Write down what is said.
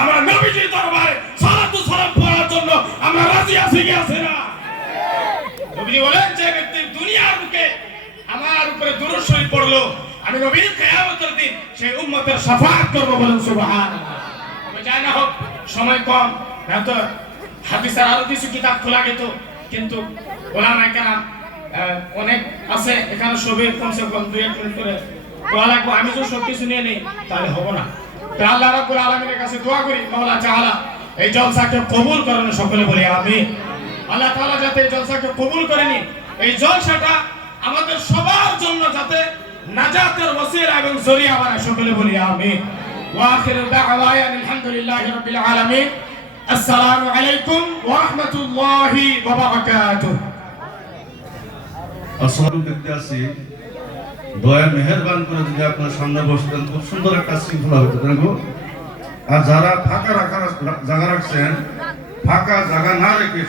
আমরা নবীজির দরবারে সালাতু সালাম পড়ার জন্য আমরা রাজি আছি কি আছে না? বলেন যে ব্যক্তি দুনিয়ার বুকে আমার উপরে শরীফ পড়ল আমি নবীর কিয়ামতের দিন সেই উম্মতের করব বলেন সুবহানাল্লাহ। তবে যাই না হোক সময় কম এত হাদিসের আরও কিছু কিতাব খোলা গেত কিন্তু ওলামায়ে আহ, অনেক আছে এখানে সবই কমসে কম দুই এক মিনিট করে লাগবে আমি যদি সব কিছু নিয়ে নেই তাহলে হব না। তো আল্লাহ রাব্বুল আলামিনের কাছে দোয়া করি, মাওলা তাআলা এই জলসাকে কবুল করেন সকলে বলি, আমিন। আল্লাহ তাআলা যাতে এই জলসাকে কবুল করেনি এই জলসাটা আমাদের সবার জন্য যাতে নাজাতের ওসিলা এবং জরিয়া বানায়, সকলে বলি, আমিন। ওয়া আখিরু দাওয়ায়া আলহামদুলিল্লাহি রাব্বিল আলামিন। আসসালামু আলাইকুম ওয়া রাহমাতুল্লাহি ওয়া বারাকাতুহু। আসসালাম আসি দয়া, মেহরবান করে যদি আপনার সামনে বসতেন খুব সুন্দর একটা শৃঙ্খলা হতো দেখো আর যারা ফাঁকা রাখা জায়গা রাখছেন, ফাঁকা জায়গা না রেখে